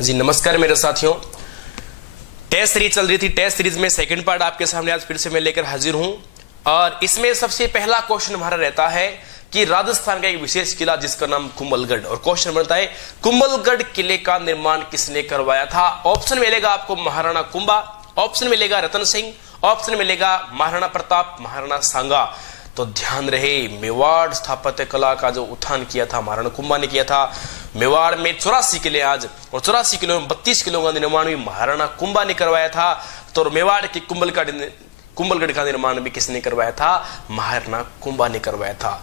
जी नमस्कार मेरे साथियों। टेस्ट सीरीज चल रही थी। टेस्ट सीरीज में सेकंड पार्ट आपके सामने आज फिर से मैं लेकर हाजिर हूं और इसमें सबसे पहला क्वेश्चन हमारा रहता है कि राजस्थान का एक विशेष किला जिसका नाम कुंभलगढ़, और क्वेश्चन बनता है कुंभलगढ़ किले का निर्माण किसने करवाया था। ऑप्शन मिलेगा आपको महाराणा कुंभा, ऑप्शन मिलेगा रतन सिंह, ऑप्शन मिलेगा महाराणा प्रताप, महाराणा सांगा। तो ध्यान रहे, मेवाड़ स्थापत्य कला का जो उत्थान किया था महाराणा कुंभा ने किया था। मेवाड़ में 84 किले आज, और 84 किलो में 32 किलो का निर्माण भी महाराणा कुंभा ने करवाया था। तो मेवाड़ की कुंभलगढ़ का निर्माण भी किसने करवाया था? महाराणा कुंभा ने करवाया था।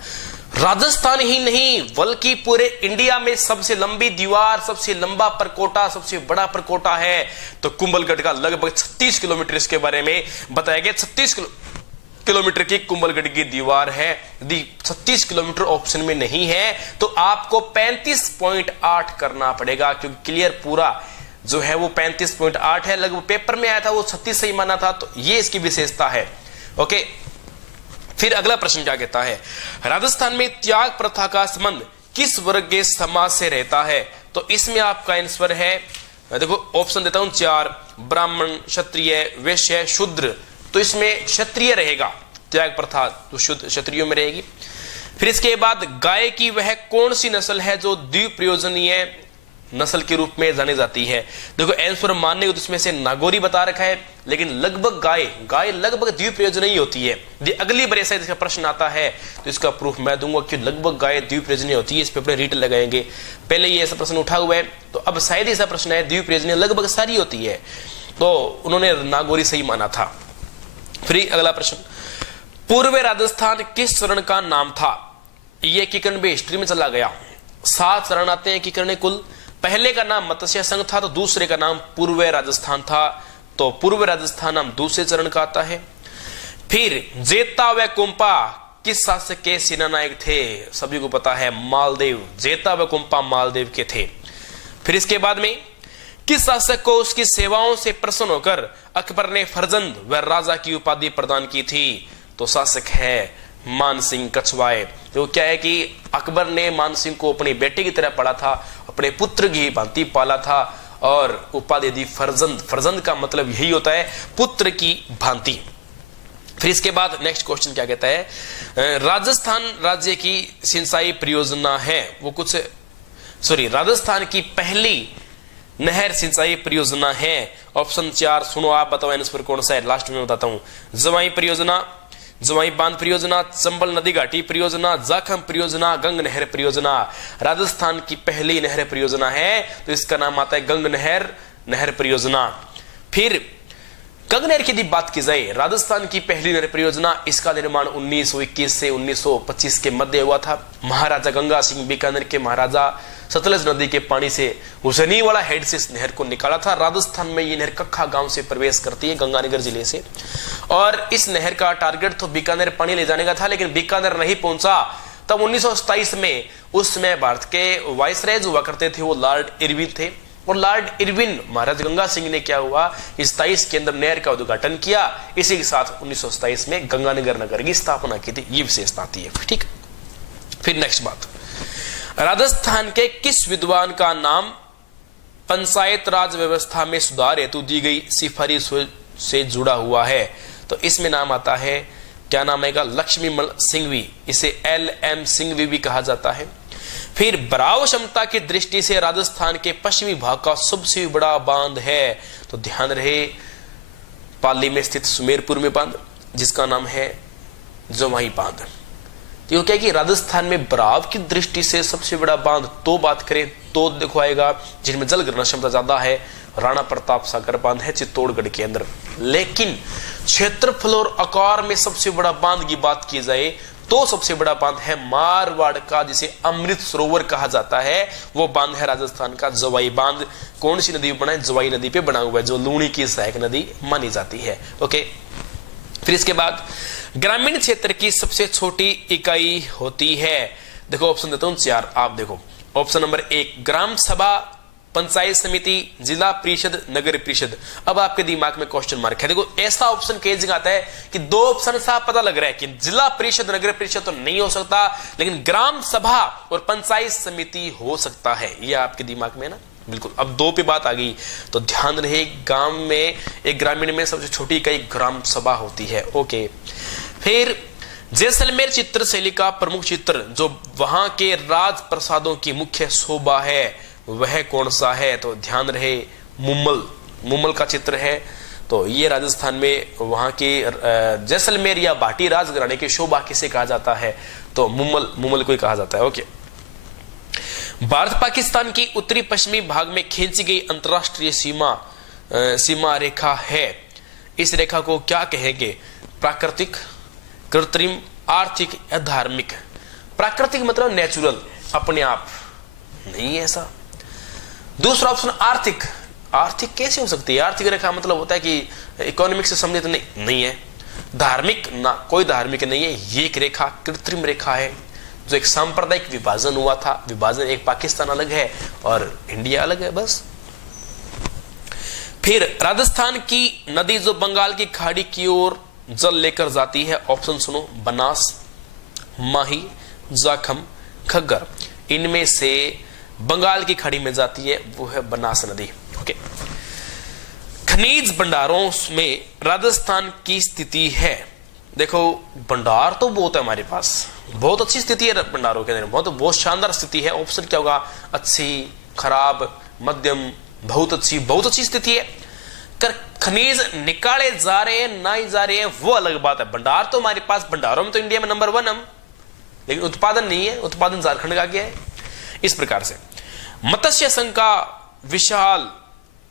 राजस्थान ही नहीं बल्कि पूरे इंडिया में सबसे लंबी दीवार, सबसे लंबा परकोटा, सबसे बड़ा परकोटा है तो कुंभलगढ़ का लगभग 36 किलोमीटर। इसके बारे में बताया गया 36 किलोमीटर की कुंभलगढ़ की दीवार है। यदि 36 किलोमीटर ऑप्शन में नहीं है तो आपको 35.8 करना पड़ेगा, क्योंकि क्लियर पूरा जो है वो 35.8 है। लगभग पेपर में आया था वो 36 सही माना था, तो ये इसकी विशेषता है। ओके, फिर अगला प्रश्न क्या कहता है, राजस्थान में त्याग प्रथा का संबंध किस वर्ग के समाज से रहता है? तो इसमें आपका आंसर है, देखो ऑप्शन देता हूं 4, ब्राह्मण, क्षत्रिय, वैश्य, शूद्र। तो इसमें क्षत्रिय रहेगा, त्याग प्रथा तो शुद्ध क्षत्रियों में रहेगी। फिर इसके बाद गाय की वह कौन सी नस्ल है जो द्विप्रयोजनीय नस्ल के रूप में जानी जाती है? देखो आंसर मानने को तो इसमें से नागौरी बता रखा है, लेकिन लगभग गाय लगभग द्विप्रयोजनीय ही होती है। यदि अगली बार ऐसा इसका प्रश्न आता है तो इसका प्रूफ मैं दूंगा कि लगभग गाय द्विप्रयोजनीय होती है। इस पे अपने रीट लगाएंगे। पहले ये ऐसा प्रश्न उठा हुआ है तो अब शायद ऐसा प्रश्न है, द्विप्रयोजनीय लगभग सारी होती है, तो उन्होंने नागौरी सही माना था। फिर अगला प्रश्न, पूर्व राजस्थान किस चरण का नाम था? यह किकन भी हिस्ट्री में चला गया। 7 चरण आते हैं किकन कुल। पहले का नाम मत्स्य संघ था तो दूसरे का नाम पूर्व राजस्थान था, तो पूर्व राजस्थान नाम दूसरे चरण का आता है। फिर जेता व कुंपा किस शासक के सेनानायक थे? सभी को पता है, मालदेव। जेता व कुंपा मालदेव के थे। फिर इसके बाद में किस शासक को उसकी सेवाओं से प्रसन्न होकर अकबर ने फरजंद व राजा की उपाधि प्रदान की थी? तो शासक है मानसिंह कछवाए। तो क्या है कि अकबर ने मानसिंह को अपनी बेटे की तरह पढ़ा था, अपने पुत्र की भांति पाला था और उपाधि दी फरजंद। फरजंद का मतलब यही होता है पुत्र की भांति। फिर इसके बाद नेक्स्ट क्वेश्चन क्या कहता है, राजस्थान राज्य की सिंचाई परियोजना है वो कुछ राजस्थान की पहली नहर सिंचाई परियोजना है। ऑप्शन 4 सुनो, आप बताओ आंसर कौन सा है, लास्ट में बताता हूं। जवाई परियोजना, जवाई बांध परियोजना, चंबल नदी घाटी परियोजना, जाखम परियोजना, गंग नहर परियोजना। राजस्थान की पहली नहर परियोजना है तो इसका नाम आता है गंग नहर परियोजना। फिर गंग नहर की यदि बात की जाए, राजस्थान की पहली नहर परियोजना, इसका निर्माण 1921 से 1925 के मध्य हुआ था। महाराजा गंगा सिंह बीकानेर के महाराजा सतलज नदी के पानी से हुसैनी वाला हेड से इस नहर को निकाला था। राजस्थान में ये नहर कक्खा गांव से प्रवेश करती है, गंगानगर जिले से, और इस नहर का टारगेट तो बीकानेर पानी ले जाने का था, लेकिन बीकानेर नहीं पहुंचा। तब 1927 में उस समय भारत के वाइसराय हुआ करते थे वो लॉर्ड इरविन थे, और लॉर्ड इरविन महाराज गंगा सिंह ने क्या हुआ, 27 के अंदर नहर का उद्घाटन किया। इसी के साथ 1927 में गंगानगर नगर की स्थापना की थी। ये विशेषता आती है। ठीक, फिर नेक्स्ट बात, राजस्थान के किस विद्वान का नाम पंचायत राज व्यवस्था में सुधार हेतु दी गई सिफारिश से जुड़ा हुआ है? तो इसमें नाम आता है, क्या नाम आएगा, लक्ष्मीमल सिंघवी। इसे LM सिंघवी भी कहा जाता है। फिर बराव क्षमता की दृष्टि से राजस्थान के पश्चिमी भाग का सबसे बड़ा बांध है? तो ध्यान रहे, पाली में स्थित सुमेरपुर में बांध जिसका नाम है जवाई बांध। तो क्या कि राजस्थान में बराव की दृष्टि से सबसे बड़ा बांध तो बात करें तो देखो आएगा जिनमें जल ग्रहण क्षमता ज्यादा है, राणा प्रताप सागर बांध है चित्तौड़गढ़ के अंदर। लेकिन क्षेत्रफल और आकार में सबसे बड़ा बांध की बात की जाए तो सबसे बड़ा बांध है मारवाड़ का, जिसे अमृत सरोवर कहा जाता है। वो बांध है राजस्थान का जवाई बांध। कौन सी नदी पर बना है? जवाई नदी पे बना हुआ है, जो लूणी की सहायक नदी मानी जाती है। ओके, फिर इसके बाद ग्रामीण क्षेत्र की सबसे छोटी इकाई होती है? देखो ऑप्शन देता हूं 4, आप देखो। ऑप्शन नंबर 1 ग्राम सभा, पंचायत समिति, जिला परिषद, नगर परिषद। अब आपके दिमाग में क्वेश्चन मार्क है। देखो ऐसा ऑप्शन कई जगह आता है कि 2 ऑप्शन साफ पता लग रहा है कि जिला परिषद नगर परिषद तो नहीं हो सकता, लेकिन ग्राम सभा और पंचायत समिति हो सकता है। यह आपके दिमाग में ना। बिल्कुल। अब 2 पे बात आ गई तो ध्यान रहे, गांव में एक ग्रामीण में सबसे छोटी इकाई ग्राम सभा होती है। ओके, फिर जैसलमेर चित्र शैली का प्रमुख चित्र जो वहां के राज प्रसादों की मुख्य शोभा है वह कौन सा है? तो ध्यान रहे, मुम्मल का चित्र है। तो ये राजस्थान में वहां के जैसलमेर या भाटी राजघराने की शोभा किसे कहा जाता है? तो मुम्मल को ही कहा जाता है। ओके, भारत पाकिस्तान की उत्तरी पश्चिमी भाग में खींची गई अंतरराष्ट्रीय सीमा रेखा है, इस रेखा को क्या कहेंगे? प्राकृतिक, कृत्रिम, आर्थिक या धार्मिक? प्राकृतिक मतलब नेचुरल, अपने आप नहीं है ऐसा। दूसरा ऑप्शन आर्थिक। आर्थिक कैसे हो सकती है? आर्थिक रेखा मतलब होता है कि इकोनॉमिक से संबंधित नहीं है। धार्मिक ना, कोई धार्मिक नहीं है। ये एक रेखा कृत्रिम रेखा है जो एक सांप्रदायिक विभाजन हुआ था। विभाजन, एक पाकिस्तान अलग है और इंडिया अलग है, बस। फिर राजस्थान की नदी जो बंगाल की खाड़ी की ओर जल लेकर जाती है, ऑप्शन सुनो, बनास, माही, जाखम, घग्गर। इनमें से बंगाल की खाड़ी में जाती है वो है बनास नदी। ओके, खनिज भंडारों में राजस्थान की स्थिति है। देखो, भंडार तो बहुत है हमारे पास, बहुत अच्छी स्थिति है भंडारों के अंदर, बहुत शानदार स्थिति है। ऑप्शन क्या होगा? अच्छी, खराब, मध्यम, बहुत अच्छी स्थिति है। कर खनिज निकाले जा रहे हैं ना ही जा रहे हैं वो अलग बात है। भंडार तो हमारे पास, भंडारों में तो इंडिया में नंबर 1 हम, लेकिन उत्पादन नहीं है। उत्पादन झारखंड का क्या है? इस प्रकार से मत्स्य संघ का विशाल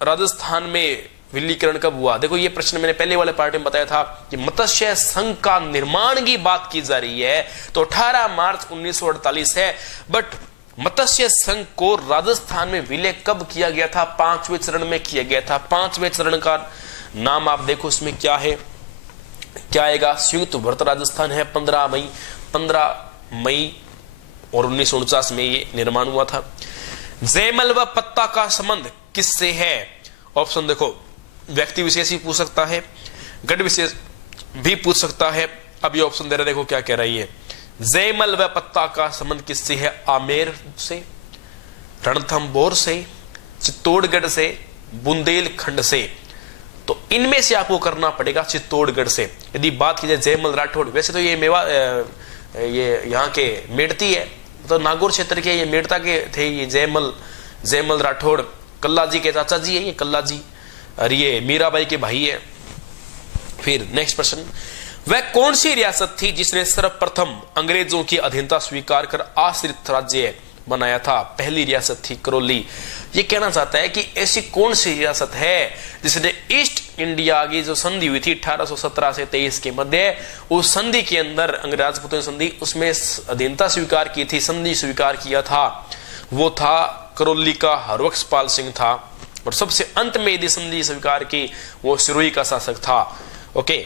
राजस्थान में विलीकरण कब हुआ? देखो, ये प्रश्न मैंने पहले वाले पार्ट में बताया था कि मत्स्य संघ का निर्माण की बात की जा रही है तो 18 मार्च 1948 है, बट मत्स्य संघ को राजस्थान में विलय कब किया गया था? 5वें चरण में किया गया था। 5वें चरण का नाम आप देखो, इसमें क्या है, क्या आएगा? संयुक्त भारत राजस्थान है। 15 मई और 1949 में ये निर्माण हुआ था। जयमल व पत्ता का संबंध किससे है? ऑप्शन देखो, व्यक्ति विशेष ही पूछ सकता है, गण विशेष भी पूछ सकता है। अब ये ऑप्शन दे रहा है, देखो क्या कह रही है। जयमल व पत्ता का संबंध किससे है? आमेर से, रणथंभौर से, चित्तौड़गढ़ से, बुंदेलखंड से। तो इनमें से आपको करना पड़ेगा चित्तौड़गढ़ से। यदि बात की जाए जयमल राठौड़, वैसे तो ये मेवा ये यहाँ के मेड़ती है, तो नागौर क्षेत्र के ये मेड़ता के थे ये जयमल राठौड़। कल्ला जी के चाचा जी है ये, कल्ला जी, और ये मीराबाई के भाई है। फिर नेक्स्ट प्रश्न, वह कौन सी रियासत थी जिसने सर्वप्रथम अंग्रेजों की अधीनता स्वीकार कर आश्रित राज्य बनाया था? पहली रियासत थी करौली। ये कहना चाहता है कि ऐसी कौन सी रियासत है जिसने ईस्ट इंडिया की जो संधि हुई थी 1817 से 23 के मध्य, उस संधि के अंदर राजपूतों संधि, उसमें अधीनता स्वीकार की थी, संधि स्वीकार किया था, वो था करौली का हरबख्शपाल सिंह था। और सबसे अंत में यदि संधि स्वीकार की वो सिरोही का शासक था। ओके,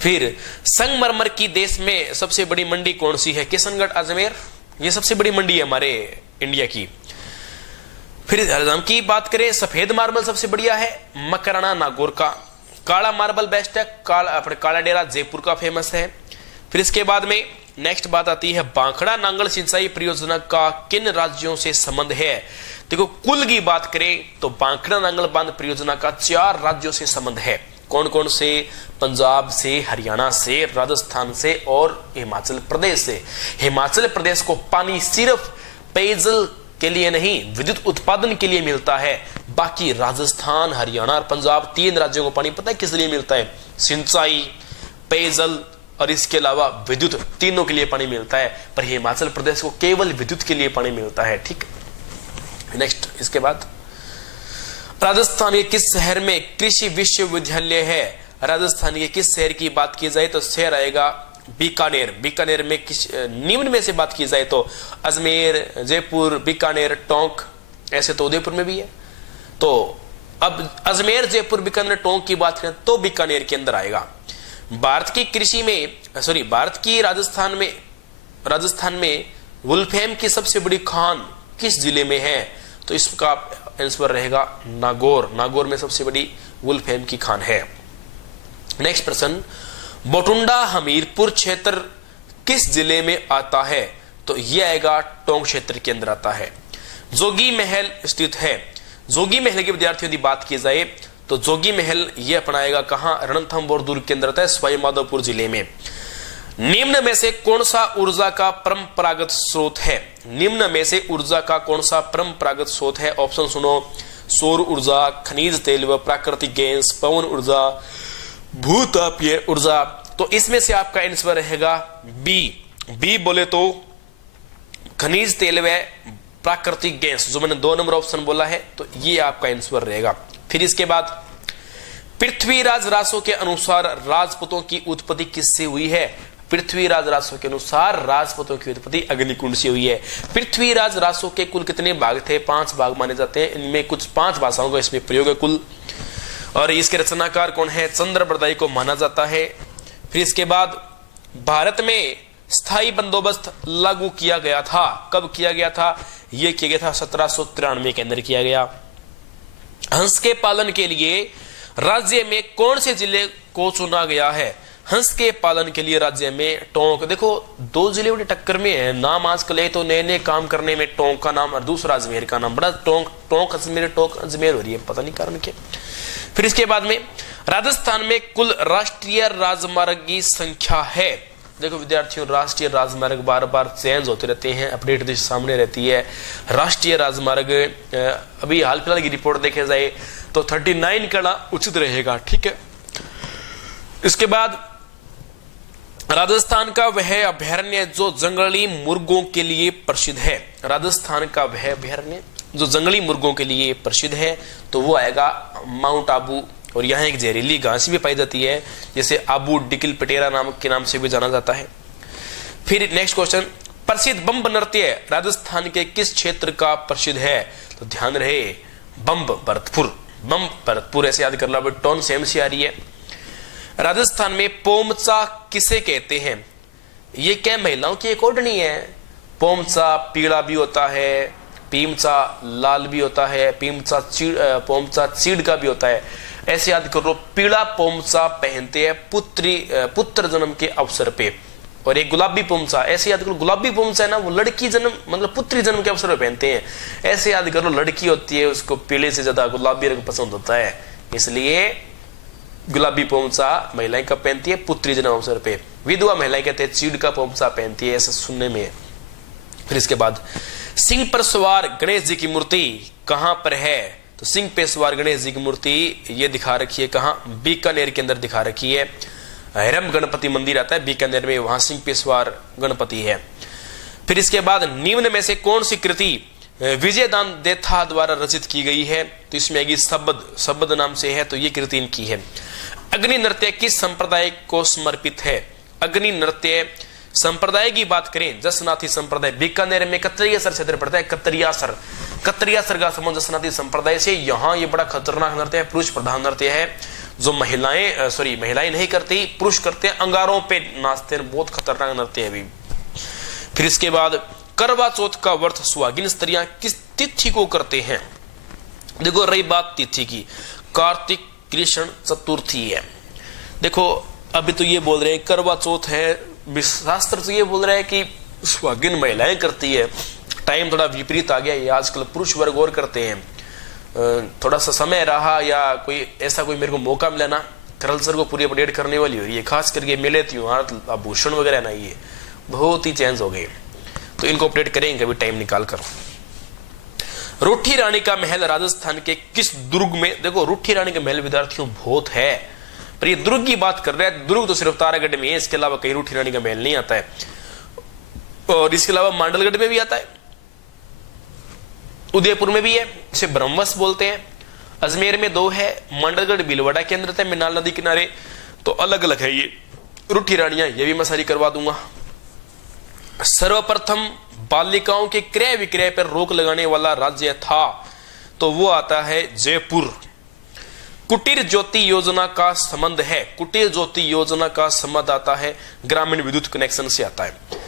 फिर संगमरमर की देश में सबसे बड़ी मंडी कौन सी है? किशनगढ़, अजमेर, ये सबसे बड़ी मंडी है हमारे इंडिया की। फिर हम की बात करें, सफेद मार्बल सबसे बढ़िया है मकराना नागौर का, काला मार्बल बेस्ट है, काला डेरा जयपुर का फेमस है। फिर इसके बाद में नेक्स्ट बात आती है, बांखड़ा नांगल सिंचाई परियोजना का किन राज्यों से संबंध है? देखो, कुल की बात करें तो बांखड़ा नांगल बांध परियोजना का 4 राज्यों से संबंध है। कौन कौन से? पंजाब से, हरियाणा से, राजस्थान से और हिमाचल प्रदेश से। हिमाचल प्रदेश को पानी सिर्फ पेयजल के लिए नहीं, विद्युत उत्पादन के लिए मिलता है। बाकी राजस्थान, हरियाणा और पंजाब 3 राज्यों को पानी पता है किस लिए मिलता है? सिंचाई, पेयजल और इसके अलावा विद्युत, तीनों के लिए पानी मिलता है। पर हिमाचल प्रदेश को केवल विद्युत के लिए पानी मिलता है। ठीक, नेक्स्ट इसके बाद, राजस्थान के किस शहर में कृषि विश्वविद्यालय है? राजस्थान के किस शहर की बात की जाए तो शहर आएगा बीकानेर। बीकानेर में किस निम्न में से बात की जाए तो अजमेर, जयपुर, बीकानेर, टोंक, ऐसे तो उदयपुर में भी है। तो अब अजमेर, जयपुर, बीकानेर, टोंक की बात करें तो बीकानेर के अंदर आएगा। भारत की कृषि में, सॉरी, भारत की राजस्थान में वुल्फेम की सबसे बड़ी खान किस जिले में है? तो इसका आंसर रहेगा नागौर। नागौर में सबसे बड़ी वुल्फेम की खान है। नेक्स्ट प्रश्न, बोटुंडा हमीरपुर क्षेत्र किस जिले में आता है? तो यह आएगा टोंक क्षेत्र के अंदर आता है। जोगी महल स्थित है? जोगी महल की विद्यार्थियों की बात की जाए तो जोगी महल ये अपनाएगा कहां? रणथंभौर दुर्ग के अंदर है, सवाई माधोपुर जिले में। निम्न में से कौन सा ऊर्जा का परंपरागत स्रोत है? निम्न में से ऊर्जा का कौन सा परंपरागत स्रोत है? ऑप्शन सुनो, सौर ऊर्जा, खनिज तेल व प्राकृतिक गैस, पवन ऊर्जा, भूतापीय ऊर्जा। तो इसमें से आपका आंसर रहेगा बी। बी बोले तो खनिज तेल व प्राकृतिक गैस, जो मैंने 2 नंबर ऑप्शन बोला है, तो ये आपका आंसर रहेगा। फिर इसके बाद पृथ्वीराज रासो के अनुसार राजपूतों की उत्पत्ति किससे हुई है? पृथ्वीराज रासो के अनुसार राजपूतों की उत्पत्ति अग्निकुंड से हुई है। पृथ्वीराज रासो के कुल कितने भाग थे? 5 भाग माने जाते हैं। इनमें कुछ 5 भाषाओं का इसमें प्रयोग है कुल। और इसके रचनाकार कौन है? चंद्रबरदाई को माना जाता है। फिर इसके बाद भारत में स्थायी बंदोबस्त लागू किया गया था। कब किया गया था? यह किया गया था 1793 के अंदर किया गया। हंस के पालन के लिए राज्य में कौन से जिले को चुना गया है? हंस के पालन के लिए राज्य में टोंक। देखो 2 जिले बड़ी टक्कर में है नाम आजकल है, तो नए नए काम करने में टोंक का नाम और दूसरा अजमेर का नाम, बड़ा टोंक अजमेर हो रही है, पता नहीं कारण क्या। फिर इसके बाद में राजस्थान में कुल राष्ट्रीय राजमार्ग की संख्या है। देखो विद्यार्थियों, राष्ट्रीय राजमार्ग बार बार चेंज होते रहते हैं, अपडेट दिशा सामने रहती है। राष्ट्रीय राजमार्ग अभी हाल फिलहाल की रिपोर्ट देखे जाए तो 39 करना उचित रहेगा, ठीक है। इसके बाद राजस्थान का वह अभयारण्य जो जंगली मुर्गों के लिए प्रसिद्ध है। राजस्थान का वह अभयारण्य जो जंगली मुर्गों के लिए प्रसिद्ध है, तो वो आएगा माउंट आबू। और यहाँ एक जहरीली घास भी पाई जाती है, जैसे आबू डिकिल पटेरा नाम के नाम से भी जाना जाता है। फिर नेक्स्ट क्वेश्चन, प्रसिद्ध बम्ब नृत्य राजस्थान के किस क्षेत्र का प्रसिद्ध है? तो ध्यान रहे बम्ब भरतपुर। बम्ब भरतपुर ऐसे याद कर लो, टोन सेम सी आ रही है। राजस्थान में पोमचा किसे कहते हैं? ये क्या महिलाओं की एक ओढ़नी है? पोमचा पीला भी होता है, पीमचा लाल भी होता है, पोमचा चीड़ का भी होता है। ऐसे याद करो, पीला पोमचा पहनते हैं पुत्र जन्म के अवसर पे, और एक गुलाबी पोमचा, ऐसे याद करो गुलाबी पोमचा है ना, वो लड़की जन्म मतलब पुत्री जन्म के अवसर पे पहनते हैं। ऐसे याद करो, लड़की होती है उसको पीले से ज्यादा गुलाबी रंग पसंद होता है, इसलिए गुलाबी पोमचा महिलाएं कब पहनती है? पुत्री जन्म अवसर पे। विधवा महिलाएं कहते हैं चीड़ का पोमचा पहनती है, ऐसा सुनने में है। फिर इसके बाद सिंह पर सवार गणेश जी की मूर्ति कहां पर है? तो सिंह पे सवार गणेश जी की मूर्ति ये दिखा रखी है कहां? बीकानेर के अंदर दिखा रखी है। हैरम गणपति मंदिर आता है बीकानेर में, वहां सिंह पे सवार गणपति है। फिर इसके बाद निम्न में से कौन सी कृति विजयदान देथा द्वारा रचित की गई है? तो इसमें आएगी शब्द नाम से है, तो ये कृति इनकी है। अग्नि नृत्य किस संप्रदाय को समर्पित है? अग्नि नृत्य संप्रदाय की बात करें, जसनाथी संप्रदाय बीकानेर में कतरियासर क्षेत्र पड़ता है। कतरियासर का संबंध जसनाथी संप्रदाय से। यहाँ ये बड़ा खतरनाक नृत्य है, पुरुष प्रधान नृत्य है, जो महिलाएं नहीं करती, पुरुष करते हैं, अंगारों पे नाचते हैं, बहुत खतरनाक नृत्य है भी। फिर इसके बाद करवा चौथ का व्रत सुहागिन स्त्रियां किस तिथि को करते हैं? देखो रही बात तिथि की, कार्तिक कृष्ण चतुर्थी है। देखो अभी तो ये बोल रहे हैं करवा चौथ है, शास्त्र तो ये बोल रहा है कि सुहागिन महिलाएं करती है। टाइम थोड़ा विपरीत आ गया, ये आजकल पुरुष वर्ग और करते हैं। थोड़ा सा समय रहा या कोई ऐसा कोई मेरे को मौका मिला ना, कल्चर को पूरी अपडेट करने वाली हो रही है, खास करके मेले त्योहार आभूषण वगैरह ना, ये बहुत ही चेंज हो गए, तो इनको अपडेट करेंगे कभी टाइम निकाल कर। रूठी रानी का महल राजस्थान के किस दुर्ग में? देखो रूठी रानी का महल विद्यार्थियों बहुत है, पर ये दुर्ग की बात कर रहे हैं। दुर्ग तो सिर्फ तारागढ़ में है, इसके अलावा कहीं रूठी रानी का महल नहीं आता है। और इसके अलावा मांडलगढ़ में भी आता है, उदयपुर में भी है, इसे ब्रह्मवश बोलते हैं। अजमेर में 2 है, मांडलगढ़ भीलवाड़ा के अंदर है, मिनाल नदी किनारे, तो अलग अलग है ये रूठी रानियां, ये भी मैं सारी करवा दूंगा। सर्वप्रथम बालिकाओं के क्रय विक्रय पर रोक लगाने वाला राज्य था, तो वो आता है जयपुर। कुटीर ज्योति योजना का संबंध है, कुटीर ज्योति योजना का संबंध आता है ग्रामीण विद्युत कनेक्शन से आता है।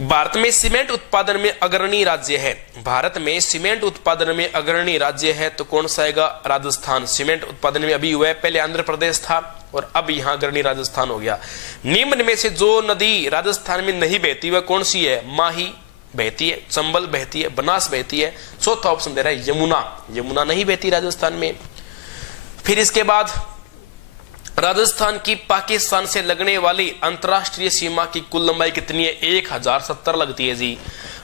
भारत में सीमेंट उत्पादन में अग्रणी राज्य है, भारत में सीमेंट उत्पादन में अग्रणी राज्य है, तो कौन सा आएगा? राजस्थान। सीमेंट उत्पादन में अभी हुआ है, पहले आंध्र प्रदेश था और अब यहां अग्रणी राजस्थान हो गया। निम्न में से जो नदी राजस्थान में नहीं बहती वह कौन सी है? माही, बहती है, चंबल बहती है, बनास बहती है। चौथा ऑप्शन दे रहा है यमुना, यमुना नहीं बहती राजस्थान में। फिर इसके बाद राजस्थान की पाकिस्तान से लगने वाली अंतरराष्ट्रीय सीमा की कुल लंबाई कितनी है? 1070 लगती है जी।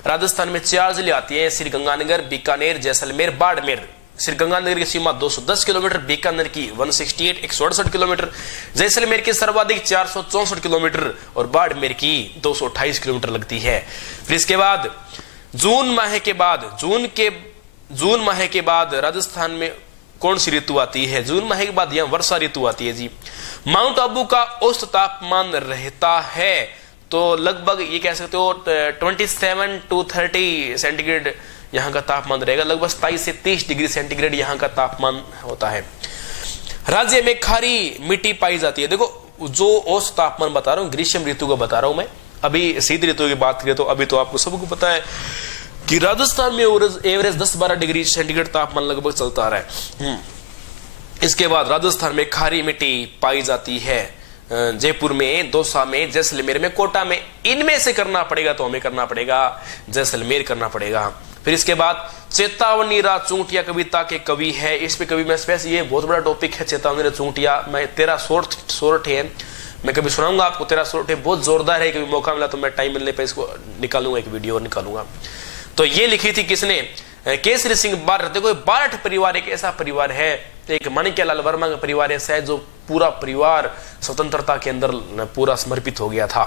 राजस्थान में 4 जिले आती है, श्रीगंगानगर, बीकानेर, जैसलमेर, बाड़मेर। श्रीगंगानगर की सीमा 210 किलोमीटर, बीकानेर की 168 168 किलोमीटर, जैसलमेर की सर्वाधिक 464 किलोमीटर और बाड़मेर की 228 किलोमीटर लगती है। फिर इसके बाद जून माह के बाद राजस्थान में कौन सी ऋतु आती है? जून माह के बाद यहां वर्षा ऋतु आती है जी। माउंट आबू का औसत तापमान रहता है तो लगभग ये कह सकते हो 27 to 30 सेंटीग्रेड यहां का तापमान रहेगा। लगभग 27 से 30 डिग्री सेंटीग्रेड यहां का तापमान होता है। राज्य में खारी मिट्टी पाई जाती है। देखो जो औसत तापमान बता रहा हूं ग्रीष्म ऋतु का बता रहा हूं मैं। अभी शीत ऋतु की बात करें तो अभी तो आपको सबको पता है कि राजस्थान में एवरेज 10-12 डिग्री सेंटीग्रेड तापमान लगभग चलता रहा है। इसके बाद राजस्थान में खारी मिट्टी पाई जाती है। जयपुर में, दौसा में, जैसलमेर में, कोटा में। इनमें से करना पड़ेगा तो हमें करना पड़ेगा जैसलमेर करना पड़ेगा। फिर इसके बाद चेतावनी रा चूंटिया कविता के कवि है। इस पे कवि मैं स्पेशल, ये बहुत बड़ा टॉपिक है चेतावनी रा चूंटिया। मैं 13 सोरठ है, मैं कभी सुनाऊंगा आपको। 13 सोरठ है, बहुत जोरदार है। कभी मौका मिला तो मैं टाइम मिलने पर इसको निकालूंगा, एक वीडियो निकालूंगा। तो ये लिखी थी किसने? केसरी सिंह बारठ। देखो बारठ परिवार एक ऐसा परिवार है, एक माणिक्यलाल वर्मा का परिवार ऐसा है जो पूरा परिवार स्वतंत्रता के अंदर पूरा समर्पित हो गया था।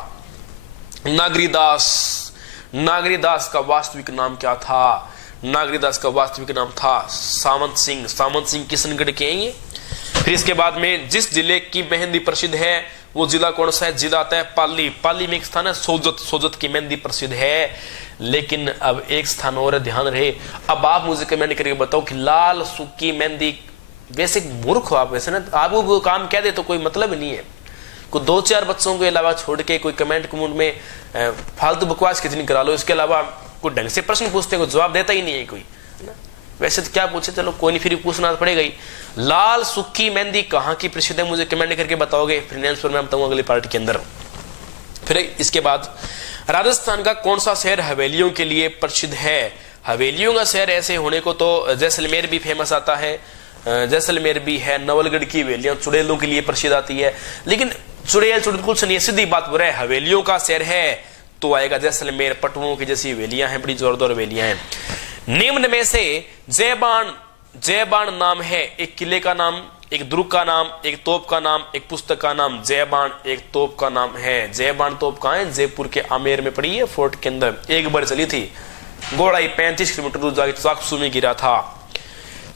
नागरीदास का वास्तविक नाम क्या था? नागरीदास का वास्तविक नाम था सावंत सिंह। सावंत सिंह किशनगढ़ के हैं ये। फिर इसके बाद में जिस जिले की मेहंदी प्रसिद्ध है वो जिला कौन सा है? जिला आता है पाली। पाली में एक स्थान है सोजत। सोजत की मेहंदी प्रसिद्ध है। लेकिन अब एक स्थान और ध्यान रहे, अब आप मुझे कमेंट करके बताओ कि लाल सूखी मेहंदी। वैसे मूर्ख हो आप, वैसे ना आपको कोई काम कह दे तो कोई मतलब नहीं है। कोई 2-4 बच्चों के अलावा छोड़ के कोई कमेंट में फालतू बकवास कितनी करा लो, इसके अलावा कोई ढंग से प्रश्न पूछते कोई जवाब देता ही नहीं है कोई, है ना। वैसे तो क्या पूछे, चलो कोई नहीं, फिर पूछना पड़ेगा ही। लाल सूखी मेहंदी कहाँ की प्रसिद्ध है मुझे कमेंट करके बताओगे, फिर आंसर मैं बताऊंगा अगली पार्ट के अंदर। फिर इसके बाद राजस्थान का कौन सा शहर हवेलियों के लिए प्रसिद्ध है? हवेलियों का शहर ऐसे होने को तो जैसलमेर भी फेमस आता है, जैसलमेर भी है। नवलगढ़ की हवेलियां चुड़ैलों के लिए प्रसिद्ध आती है, लेकिन चुड़ैल बिल्कुल सुनिए, सीधी बात बोल रहे हैं, हवेलियों का शहर है तो आएगा जैसलमेर। पटुओं की जैसी हवेलियां हैं, बड़ी जोरदार हवेलियां हैं। निम्न में से जयबाण नाम है, एक किले का नाम, एक दुर्ग का नाम, एक तोप का नाम, एक पुस्तक का नाम। जयबाण एक तोप का नाम है। जयबाण तोप कहां है? जयपुर के आमेर में पड़ी है, फोर्ट के अंदर। एक बार चली थी, गोड़ाई 35 किलोमीटर दूर जाकर चाकसू में गिरा था।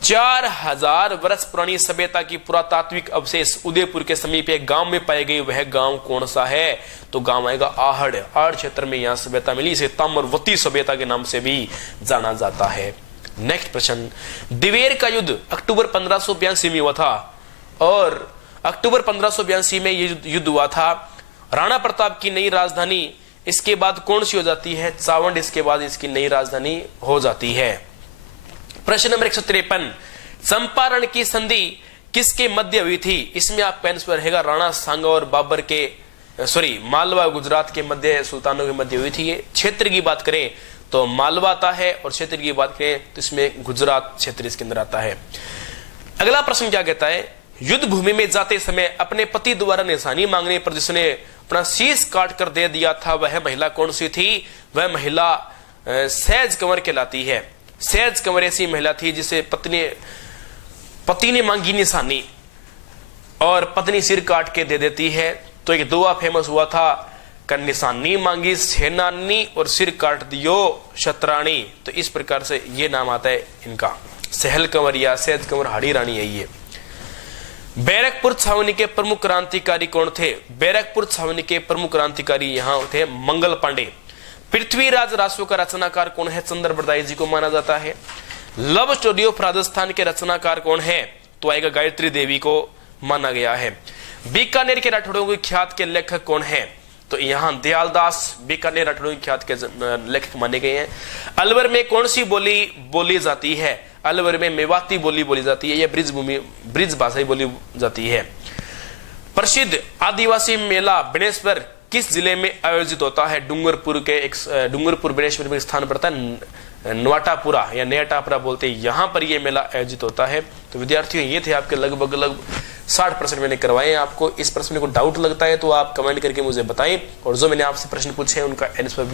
4000 वर्ष पुरानी सभ्यता की पुरातात्विक अवशेष उदयपुर के समीप एक गांव में पाए गए। वह गांव कौन सा है? तो गांव आएगा आहड़। आहड़ क्षेत्र में यहां सभ्यता मिली, इसे ताम्रवती सभ्यता के नाम से भी जाना जाता है। नेक्स्ट प्रश्न, दिवेर का युद्ध अक्टूबर 1582 में हुआ था और अक्टूबर 1582 में ये युद्ध हुआ था। राणा प्रताप की नई राजधानी इसके बाद कौन सी हो जाती है? चावंड इसके बाद इसकी नई राजधानी हो जाती है। प्रश्न नंबर 153, चंपारण की संधि किसके मध्य हुई थी? इसमें आपका आंसर रहेगा राणा सांगा और बाबर के, मालवा गुजरात के मध्य, सुल्तानों के मध्य हुई थी। ये क्षेत्र की बात करें तो मालवा आता है और क्षेत्र की बात करें तो इसमें गुजरात क्षेत्र इसके अंदर आता है। अगला प्रश्न क्या कहता है? युद्ध भूमि में जाते समय अपने पति द्वारा निशानी मांगने पर जिसने अपना शीश काट कर दे दिया था वह महिला कौन सी थी? वह महिला सहज कंवर कहलाती है। सहज कंवर ऐसी महिला थी जिसे पति ने मांगी निशानी और पत्नी सिर काट के दे देती है। तो एक दुआ फेमस हुआ था, कर निशानी मांगी सेनानी और सिर काट दियो शतरानी। तो इस प्रकार से ये नाम आता है इनका, सहल कंवर या सहज कंवर हाड़ी रानी है ये। बैरकपुर छावनी के प्रमुख क्रांतिकारी कौन थे? बैरकपुर छावनी के प्रमुख क्रांतिकारी यहाँ थे मंगल पांडे। पृथ्वीराज रासो का रचनाकार कौन है? चंद्र बरदाई जी को माना जाता है। लव स्टोरी ऑफ राजस्थान के रचनाकार कौन है? तो आएगा गायत्री देवी को माना गया है। बीकानेर के राठौड़ों के ख्यात के लेखक कौन है? तो यहाँ दयालदास बीकानेर राठौड़ों के ख्यात के लेखक माने गए हैं। अलवर में कौन सी बोली बोली जाती है? अलवर में मेवाती बोली बोली जाती है, यह ब्रिज भाषा बोली जाती है। प्रसिद्ध आदिवासी मेला बनेश्वर किस जिले में आयोजित होता है? डूंगरपुर बेनेश्वर में स्थान पड़ता है नवाटापुरा या नेटापुरा बोलते हैं, यहां पर यह मेला आयोजित होता है। तो विद्यार्थियों ये थे आपके लगभग 60% मैंने करवाए हैं। आपको इस प्रश्न में कोई डाउट लगता है तो आप कमेंट करके मुझे बताएं, और जो मैंने आपसे प्रश्न पूछे हैं उनका आंसर